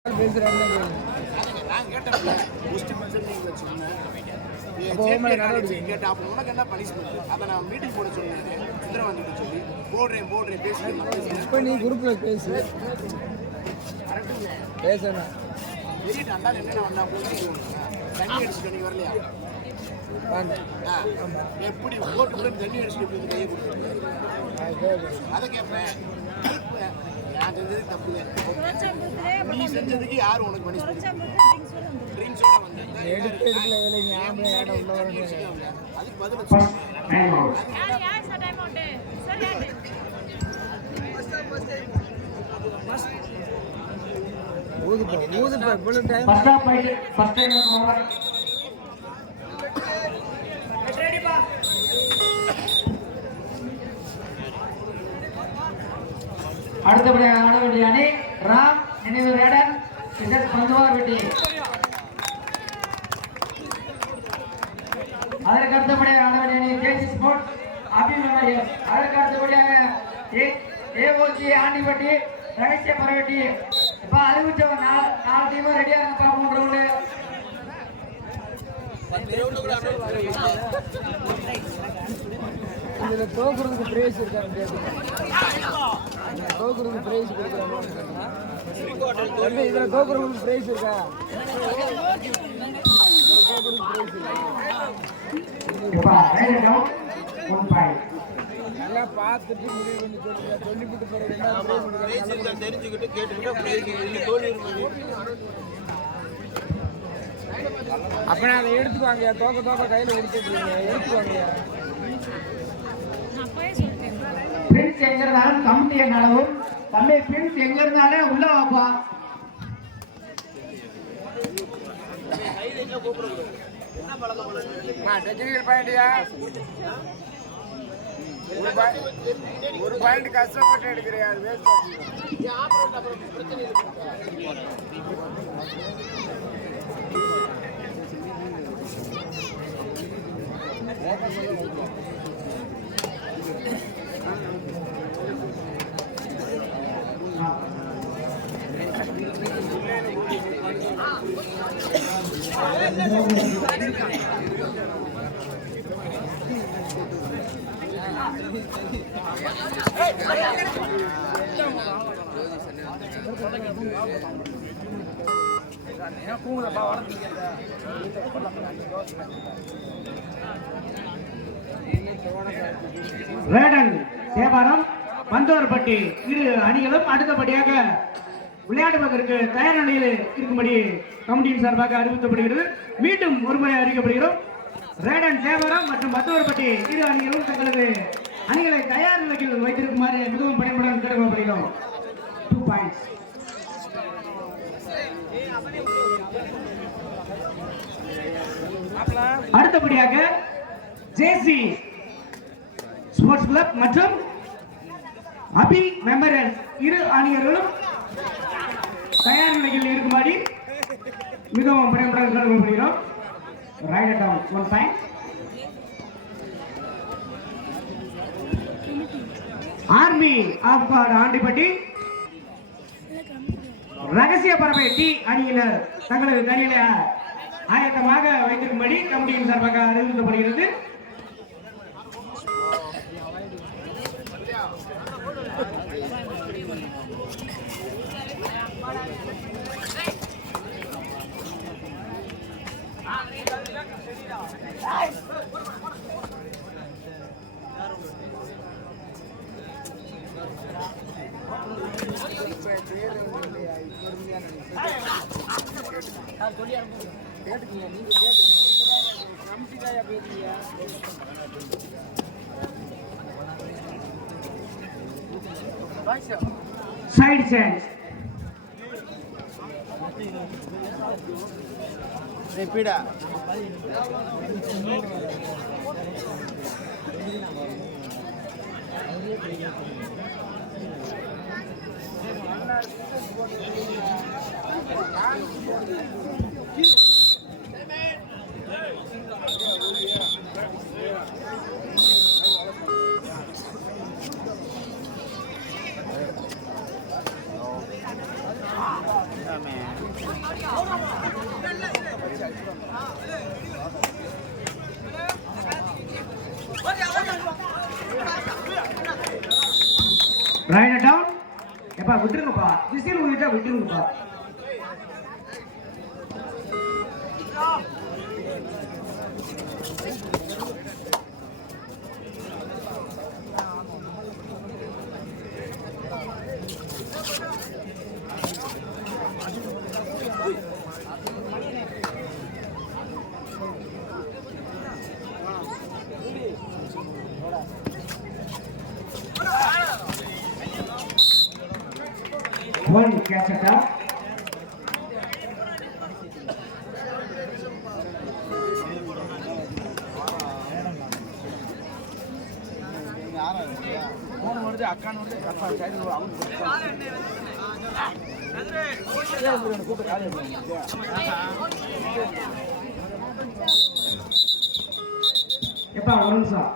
எப்படி ஓட்டு தண்ணி அடிச்சுட்டு கையை கொடுத்து அதை கேட்பேன். நான் செஞ்சது தப்பு. நீ செஞ்சதுக்கு யாரும் உனக்கு பனிஷ்மெண்ட் ட்ரிங்க்ஸோட வந்தேன். அதுக்கு பதில் அடுத்தபடியாக ஆட வேண்டிய அணி ராம் நினைவு ரேடன் பந்துவார் வெட்டி. அதற்கு அடுத்தபடியாக ஆட வேண்டிய அணி கேசி ஸ்போர்ட் அபிமன்யம். அதற்கு அடுத்தபடியாக ஏஓசி ஆண்டிப்பட்டி ரகசிய பரவட்டி. இப்ப அறிவிச்சவங்க 4 டீமும் ரெடியா இருக்கப்பா. 3 ரவுண்டு இதுல தோக்குறதுக்கு பிரைஸ் இருக்காங்க. தோக்குறதுக்கு பிரைஸ் கொடுக்குறாங்க. இதுல தோக்குறதுக்கு பிரைஸ் இருக்கா? நல்லா பார்த்துட்டு முடிவு பண்ணி சொல்லுங்க. சொல்லிவிட்டு பிறகு தெரிஞ்சுக்கிட்டு கேட்டுக்கிட்டு அப்ப அதை எடுத்துக்குவாங்க. தோக்க கையில கொடுத்துருக்கீங்க, எடுத்துக்குவாங்க. பிரின்ஸ் எங்க இருந்தாலும் கமிட்டி என்னாலும் தம்பி பிரின்ஸ் எங்க இருந்தாலே உள்ள வாப்பா. ஒரு பாயிண்ட் கஷ்டப்பட்டு எடுக்கிறியா? அது வேஸ்ட். ரேடன் தேவாரம் பந்தோர்பட்டி இரு அணிகளும் அடுத்தபடியாக விளையாடுவதற்கு தயார் நிலையில் இருக்கும்படி கமிட்டியின் சார்பாக அறிவிக்கப்படுகிறது. மீண்டும் ஒருமுறை அறிவிக்கப்படுகிறோம். ரேடன் தேவரம் மற்றும் பந்தோர்பட்டி இரு அணிகளும் தங்களது அணிகளை தயார் நிலையில் வைத்திருக்குமாறு மிகவும் பணிபுடன் கேட்டுக்கொள்ளப்படுகிறோம். 2 பாயிண்ட்ஸ். அடுத்தபடியாக ஜேசி ஸ்போர்ட்ஸ் கிளப் மற்றும் அபி மெமரியல் இரு அணியர்களும் தயார் நிலையில் இருக்கும்படி மிகவும் பணிபுடன் கேட்டுக்கொள்ளப்படுகிறோம். Write down 1 point. Army of God Andipatti ரகசிய பறவை டி அணியினர் தங்களது தனியில ஆயத்தமாக வைத்திருக்கும்படி கமிட்டியின் சார்பாக அறிவிக்கப்படுகிறது. Side change. Repeat. Man. Right down. எப்பா விட்டுருங்கப்பா, விசில் ஊதிட்டா விட்டுருங்கப்பா. One catch it up. எப்பா ஒரு நிமிஷம்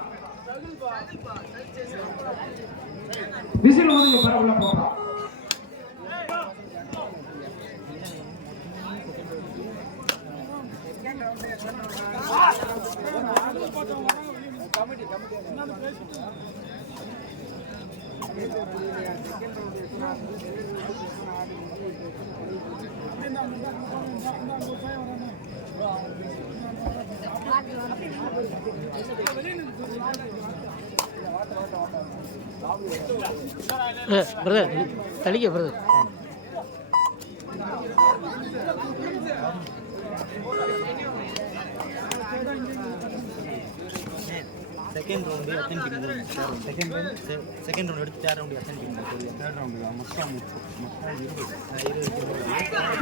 விசில் ஊதுங்க, பரவாயில்ல போகலாம். பிரதர் தலிக்க பிரதர். செகண்ட் ரவுண்டு அட்டென்ட் பண்ணி செகண்ட் ரவுண்ட் எடுத்து தேர்ட் ரவுண்டு அட்டென்ட் பண்ணி தேர்ட் ரவுண்டு மொத்தம்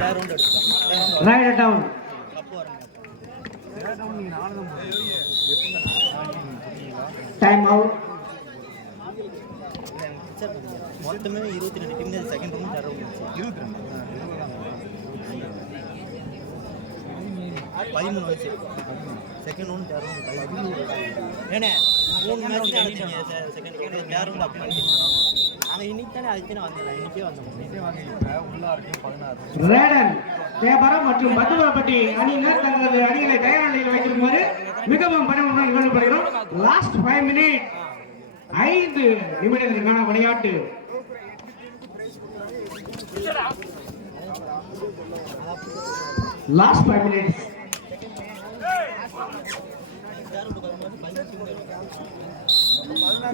தேர்ட் ரவுண்டு எடுத்துட்டோம். Write down. கப்பு வரணும். தேர்ட் ரவுண்ட் நீங்கள் 4 தான் போகிறீங்க. Time out. மொத்தமே 22 டீம் தான் செகண்ட் ரவுண்ட் தேர்ட் ரவுண்ட் 13 வயசு செகண்ட் ரவுண்ட் தேர்ட் ரவுண்ட் ஏன்னா 3 மேட்ச் நடந்துச்சு செகண்ட் ரவுண்ட் தேர்ட் ரவுண்ட் அப்படி பண்ணிட்டீங்க. நாங்கள் இன்னைக்கு தானே அதுக்கு தானே வந்தோம், இன்னைக்கே வந்தோம். உள்ளா இருக்கும் 16 ரேடன் தேவரம் மற்றும் பத்துவரப்பட்டி அணியினர் தங்களது அணிகளை தயார் நிலையில் வைத்திருக்குமாறு மிகவும் பணிவுடன் கேட்டுக்கொள்கிறோம். லாஸ்ட் 5 மினிட் 5 நிமிடங்களுக்கான விளையாட்டு. Last 5 minutes.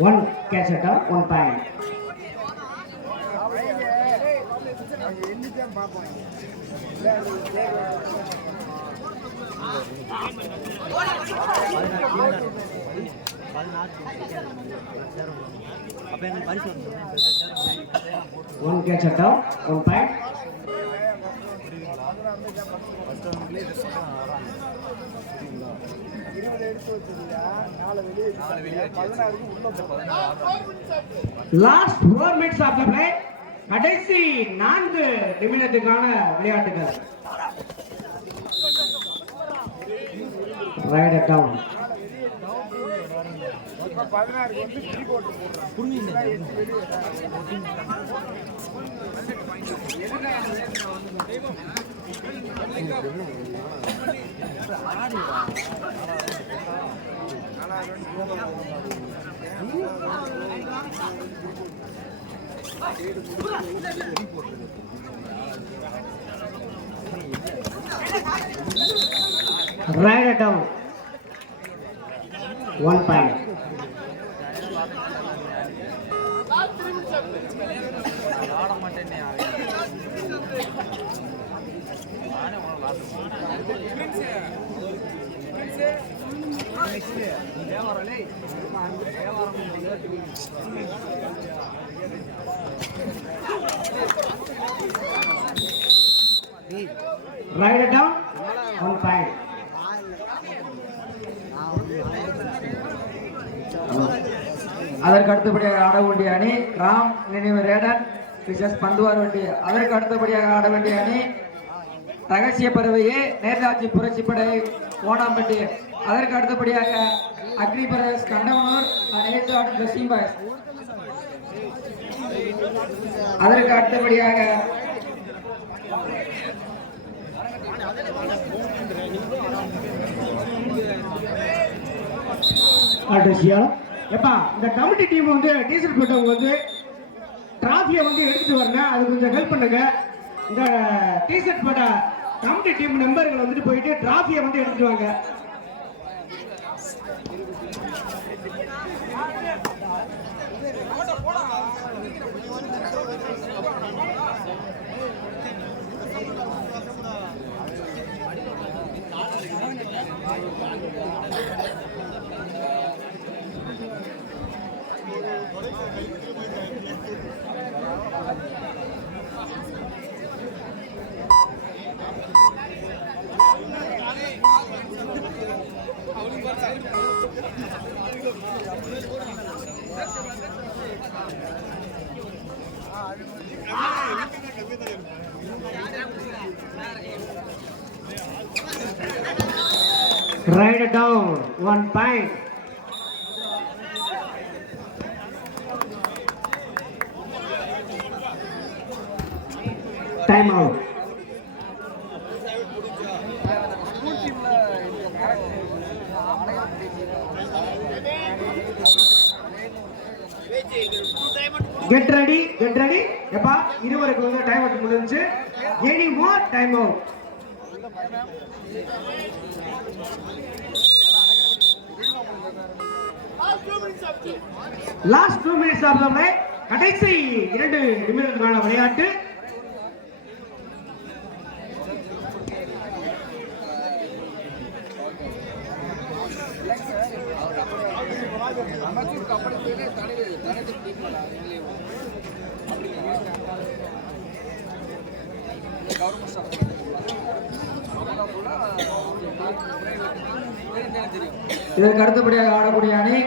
One catch it up, 1 point. One catch it up, 1 point. Last 4 minutes of the play. கடைசி 4 நிமிடத்துக்கான விளையாட்டுகள். Right it down. Right it down. 1 point. Write it down. 1 point. அதற்கு அடுத்தபடியாக ஆட வேண்டிய அணி ராம் நினைவு ரேடன் விசஸ் பந்துவார் வண்டி. அதற்கு அடுத்தபடியாக ஆட வேண்டிய அணி ரகசிய பறவையே நேர்காட்சி புரட்சிப்படை ஓனாம்பட்டி. அதற்கு அடுத்தபடியாக அக்ரி பிரதேஷ் கண்டவனூர் ட்ரெஸ்ஸிங் பாய்ஸ். அதற்கு அடுத்தபடியாக எப்பா இந்த கமிட்டி டீம் வந்து டீசல் போட்டவங்க வந்து டிராஃபியை வந்து எடுத்துட்டு வரங்க, அது கொஞ்சம் ஹெல்ப் பண்ணுங்க. இந்த டீசர்ட் போட்ட கமிட்டி டீம் மெம்பர்கள் வந்துட்டு போயிட்டு டிராஃபியை வந்து எடுத்துட்டு வாங்க. Write it down, 1 point. Time out. Get ready, get ready. எப்பா இருவருக்கு வந்து டைம் அவுட் முடிஞ்சு. Any more time out. Last 2 minutes of the match. கடைசி 2 நிமிடங்களுக்கான விளையாட்டு. இதற்கு அடுத்தபடியாக ஆடக்கூடிய அணி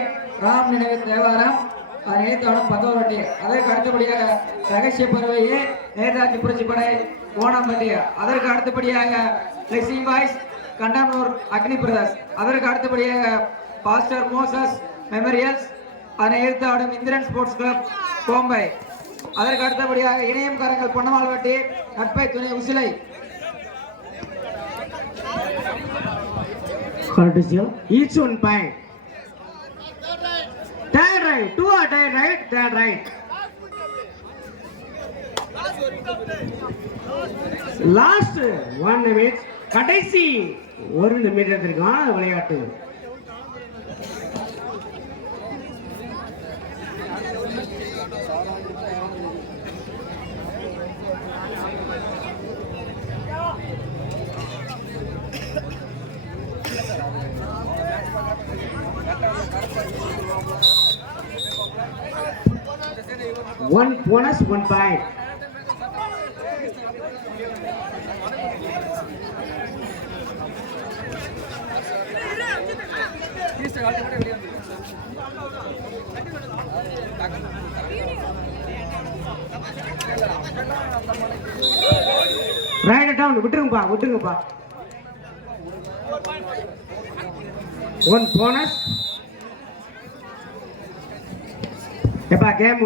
ராம் நினைவு தேவாரம், நேதாடம் பந்தவரட்டி. அதற்கு அடுத்தபடியாக ரகசிய பறவையே நேதாஜி புரட்சிப்படை ஓணம்பட்டி. அதற்கு அடுத்தபடியாக பிளெஸிங் பாய்ஸ் கண்டனூர் அக்னி பிரதர்ஸ். அதற்கு அடுத்தபடியாக பாஸ்டர் மோசஸ் மெமோரியல்ஸ், அதனை எடுத்து ஆடும் இந்திரன் ஸ்போர்ட்ஸ் கிளப் கோம்பை. அதற்கு அடுத்தபடியாக இணையம் காரங்கள் பொன்னமால்வட்டி நட்பை துணை Usilai. Each 1 point. Third right, 2 are third right, third right. Last 1 minute, கடைசி 1 நிமிடத்திற்கான விளையாட்டு. One bonus, 1 point. Write it down. விட்டுருங்கப்பா. 1 bonus. எப்பா கேம்